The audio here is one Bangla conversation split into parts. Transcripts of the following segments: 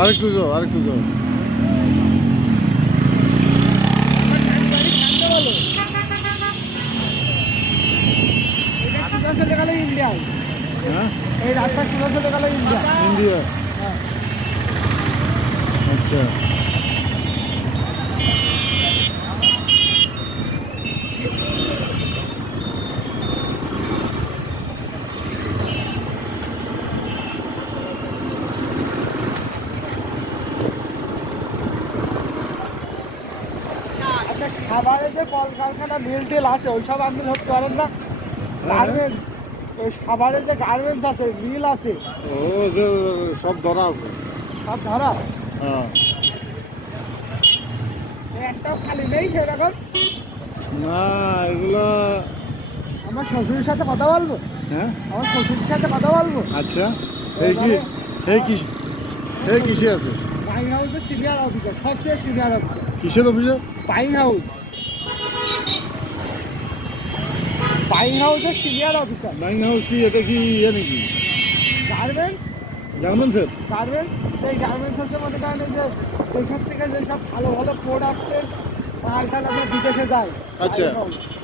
আরেকটু যাও, আরেকটু যাও। হ্যাঁ, এই রাস্তা সোজা চলে গেল ইন্ডিয়া। ইন্ডিয়া। আচ্ছা, আচ্ছা, খাবারের যে কলকারখানা মিল টিল আছে ওইসব আপনি ধরতে পারেন না? গার্মেন্টস, ওই খাবারের যে গার্মেন্টস আছে, মিল আছে, ও যে সব ধরা আছে। সব ধরা। হ্যাঁ, একটাও খালি নেই সেরকম। না এগুলো। আমার শ্বশুরের সাথে কথা বলবো, হ্যাঁ, আমার শ্বশুরের সাথে কথা বলবো। আচ্ছা। এই কি, এই কি, এই কিসে আছে? বাইং হাউসের সিনিয়র অফিসার, সবচেয়ে সিনিয়র অফিসার। কিসের অফিসে? বাইং হাউস, বাইং হাউসের সিনিয়র অফিসার। বাইং হাউস কি? এটা কি ইয়ে নাকি? গার্মেন্টস, গার্মেন্টসের? গার্মেন্টস, এই গার্মেন্টস হচ্ছে মনে করেন এই যে দেশের থেকে যেসব ভালো ভালো প্রোডাক্টের মালটা আপনার বিদেশে যায়। আচ্ছা।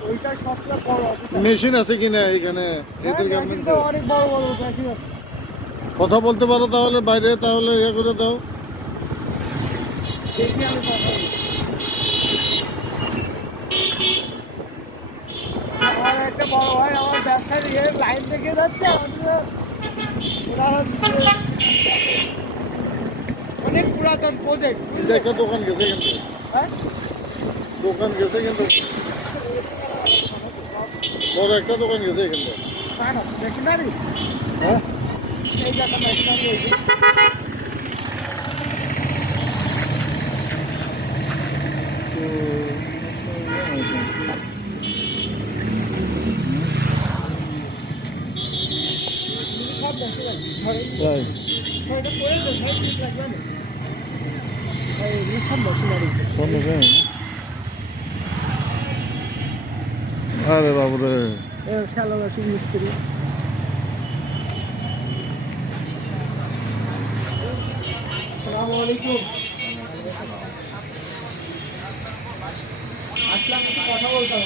ওইটা সবচেয়ে বড় অফিসার। মেশিন আছে কিনা এখানে এদের হ্যাঁ, গার্মেন্টসে? অনেক বড় বড় মেশিন আছে। কথা বলতে পারো তাহলে বাইরে, তাহলে ইয়ে করে দাও। দেখি আমি কথা বলি। আমার একটা বড় ভাই আমার ব্যবসার ইয়ে লাইন থেকে যাচ্ছে, ওরা হচ্ছে অনেক পুরাতন প্রজেক্ট। এটা একটা দোকান গেছে কিন্তু, হ্যাঁ, দোকান গেছে কিন্তু, বড় একটা দোকান গেছে এখানে। মেশিনারি, হ্যাঁ, এই যে একটা মেশিনারি। এই যে সব মেশিনারি, তাই? এটা করে দেন, ভাই ঠিক লাগবে না? এই সব মেশিনারি। সব মেশিন না? আরে বাবুরে, খেলা মেশিন মিস্ত্রি। আসসালামু আলাইকুম। আসলাম, একটু কথা বলতাম।